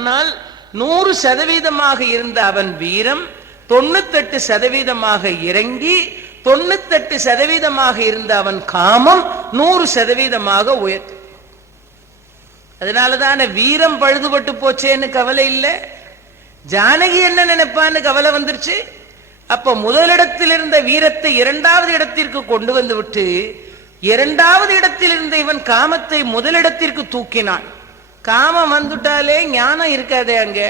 ஆனால் நூறு சதவீதமாக இருந்த அவன் வீரம் தொண்ணூத்தெட்டு சதவீதமாக இறங்கி தொண்ணூத்தெட்டு சதவீதமாக இருந்த அவன் காமம் நூறு சதவீதமாக உயர் அதனாலதான வீரம் பழுதுபட்டு போச்சேன்னு கவலை இல்லை? ஜானகி என்ன நினைப்பான்னு கவலை வந்துருச்சு? அப்ப முதலிடத்தில் இருந்த வீரத்தை இரண்டாவது இடத்திற்கு கொண்டு வந்து விட்டு இரண்டாவது இடத்தில் இருந்த இவன் காமத்தை முதலிடத்திற்கு தூக்கினான். காமம் வந்துட்டாலே ஞானம் இருக்காதே அங்கே.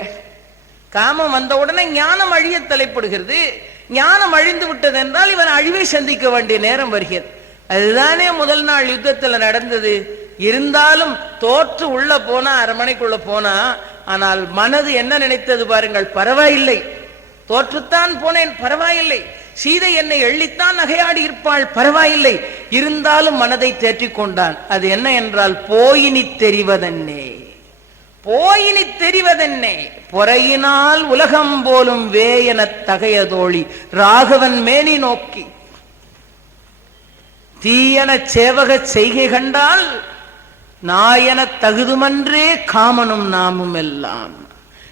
காமம் வந்த உடனே ஞானம் அழிய தலைப்படுகிறது. ஞானம் அழிந்து விட்டது என்றால் இவன் அழிவை சந்திக்க வேண்டிய நேரம் வருகிறது. அதுதானே முதல் நாள் யுத்தத்தில் நடந்தது. இருந்தாலும் தோற்று உள்ள போனா அரமனைக்குள்ள போனா ஆனால் மனது என்ன நினைத்தது பாருங்கள் பரவாயில்லை. தோற்றுத்தான் போனேன் பரவாயில்லை. சீதை என்னை எள்ளித்தான் நகையாடி இருப்பாள் பரவாயில்லை. இருந்தாலும் மனதை தேற்றிக் கொண்டான் அது என்ன என்றால் போயினி தெரிவதென்னே. போயினி தெரிவதென்னே? பொறையினால் உலகம் போலும் வேயன தகையதோழி ராகவன் மேனி நோக்கி. தீயன சேவக செய்கை கண்டால் நாயன தகுதுமன்றே காமனும் நாமும் எல்லாம்.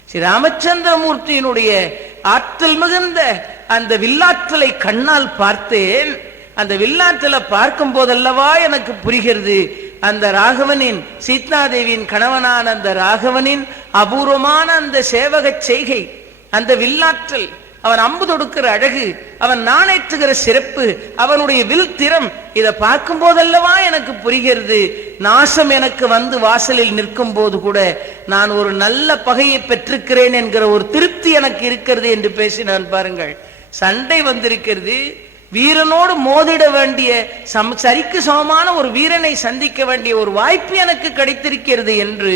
ஸ்ரீ ராமச்சந்திரமூர்த்தியினுடைய ஆற்றல் மிகுந்த அந்த வில்லாற்றலை கண்ணால் பார்த்தேன். அந்த வில்லாற்றலை பார்க்கும் போதல்லவா எனக்கு புரிகிறது? அந்த ராகவனின் சீதாதேவியின் கணவனான அந்த ராகவனின் அபூர்வமான அந்த சேவக செய்கை அந்த வில்லாற்றல் அவன் அம்பு தொடுக்கிற அழகு அவன் நாணேற்றுகிற சிறப்பு அவனுடைய வில் திறம் இதை பார்க்கும் போதல்லவா எனக்கு புரிகிறது. நாசம் எனக்கு வந்து வாசலில் நிற்கும் போது கூட நான் ஒரு நல்ல பகையை பெற்றிருக்கிறேன் என்கிற ஒரு திருப்தி எனக்கு இருக்கிறது என்று பேசினான் பாருங்கள். சண்டை வந்திருக்கிறது. வீரனோடு மோதிட வேண்டிய சம் சரிக்கு சமமான ஒரு வீரனை சந்திக்க வேண்டிய ஒரு வாய்ப்பு எனக்கு கிடைத்திருக்கிறது என்று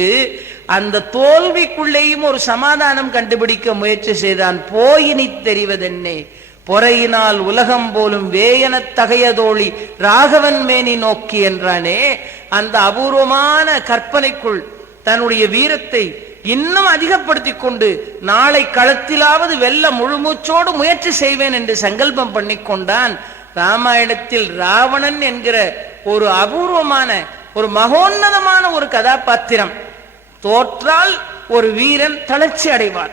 அந்த தோல்விக்குள்ளேயும் ஒரு சமாதானம் கண்டுபிடிக்க முயற்சி செய்தான். போயினி தெரிவதென்னே? பொறையினால் உலகம் போலும் வேயன தகையதோழி ராகவன் மேனி நோக்கி என்றானே? அந்த அபூர்வமான கற்பனைக்குள் தன்னுடைய வீரத்தை இன்னும் அதிகப்படுத்திக் கொண்டு நாளை களத்திலாவது வெல்ல முழுமூச்சோடு முயற்சி செய்வேன் என்று சங்கல்பம் பண்ணி கொண்டான் ராமாயணத்தில் ராவணன் என்கிற ஒரு அபூர்வமான ஒரு மகோன்னதமான ஒரு கதாபாத்திரம். தோற்றால் ஒரு வீரன் தளர்ச்சி அடைவான்.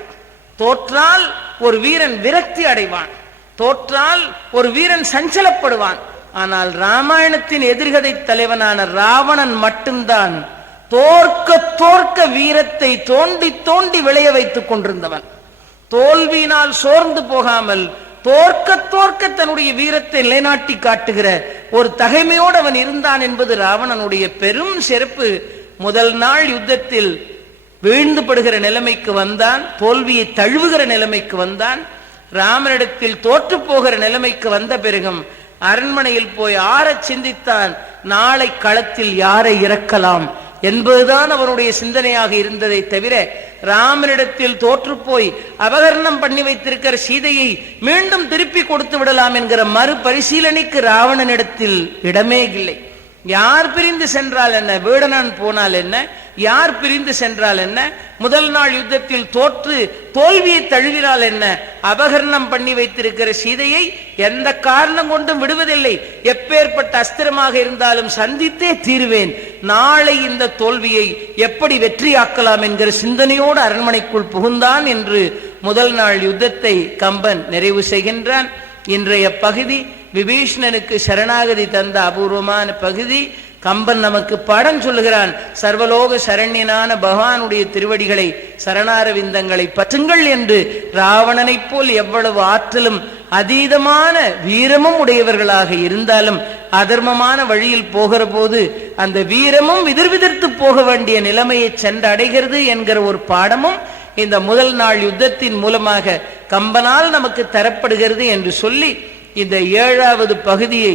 தோற்றால் ஒரு வீரன் விரக்தி அடைவான். தோற்றால் ஒரு வீரன் சஞ்சலப்படுவான். ஆனால் ராமாயணத்தின் எதிர்கதை தலைவனான ராவணன் மட்டும்தான் தோற்க தோற்க வீரத்தை தோண்டி தோண்டி விளைய வைத்துக் கொண்டிருந்தவன். தோல்வியினால் சோர்ந்து போகாமல் தோற்க தோற்க தன்னுடைய வீரத்தை நிலைநாட்டி காட்டுகிற ஒரு தகைமையோடு அவன் இருந்தான் என்பது ராவணனுடைய பெரும் சிறப்பு முதல் நாள் யுத்தத்தில் வீழ்ந்து படுகிற நிலைமைக்கு வந்தான் தோல்வியை தழுவுகிற நிலைமைக்கு வந்தான். ராமனிடத்தில் தோற்று போகிற நிலைமைக்கு வந்த பிறகும் அரண்மனையில் போய் ஆறச் சிந்தித்தான் நாளை களத்தில் யாரை இறக்கலாம்? என்பதுதான் அவனுடைய சிந்தனையாக இருந்ததை தவிர ராமனிடத்தில் தோற்று போய் அபகரணம் பண்ணி வைத்திருக்கிற சீதையை மீண்டும் திருப்பி கொடுத்து விடலாம் என்கிற மறுபரிசீலனைக்கு ராவணனிடத்தில் இடமே இல்லை. யார் பிரிந்து சென்றால் என்ன? வீடனான் போனால் என்ன? யார் பிரிந்து சென்றால் என்ன? முதல் நாள் யுத்தத்தில் தோற்று தோல்வியை தழுவினால் என்ன? அபகரணம் பண்ணி வைத்திருக்கிற சீதையை எந்த காரணம் கொண்டும் விடுவதில்லை. எப்பேற்பட்ட அஸ்திரமாக இருந்தாலும் சந்தித்தே தீருவேன். நாளை இந்த தோல்வியை எப்படி வெற்றியாக்கலாம் என்கிற சிந்தனையோடு அரண்மனைக்குள் புகுந்தான் என்று முதல் நாள் யுத்தத்தை கம்பன் நிறைவு செய்கின்றான். இன்றைய பகுதி விபீஷ்ணனுக்கு சரணாகதி தந்த அபூர்வமான பகுதி. கம்பன் நமக்கு பாடம் சொல்லுகிறான். சர்வலோக சரண்யனான பகவானுடைய திருவடிகளை சரணாரவிந்தங்களை பற்றுங்கள் என்று ராவணனைப் போல் எவ்வளவு ஆற்றலும் அதீதமான வீரமும் உடையவர்களாக இருந்தாலும் அதர்மமான வழியில் போகிற போது அந்த வீரமும் விதிர் விதிர்த்து போக வேண்டிய நிலைமையை சென்றடைகிறது என்கிற ஒரு பாடமும் இந்த முதல் நாள் யுத்தத்தின் மூலமாக கம்பனால் நமக்கு தரப்படுகிறது என்று சொல்லி இந்த ஏழாவது பகுதியை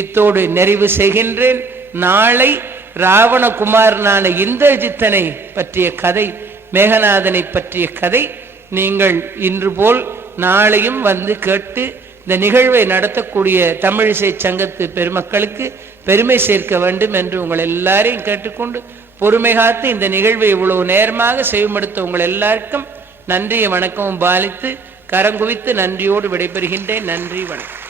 இத்தோடு நிறைவு செய்கின்றேன். நாளை ராவணகுமாரனான இந்திரஜித்தனை பற்றிய கதை மேகநாதனை பற்றிய கதை நீங்கள் இன்று போல் நாளையும் வந்து கேட்டு இந்த நிகழ்வை நடத்தக்கூடிய தமிழிசை சங்கத்து பெருமக்களுக்கு பெருமை சேர்க்க வேண்டும் என்று உங்கள் எல்லாரையும் கேட்டுக்கொண்டு பொறுமை காத்து இந்த நிகழ்வை இவ்வளவு நேரமாக செய்வடுத்த உங்கள் எல்லாருக்கும் நன்றியை வணக்கமும் பாலித்து கரங்குவித்து நன்றியோடு விடைபெறுகின்றேன். நன்றி வணக்கம்.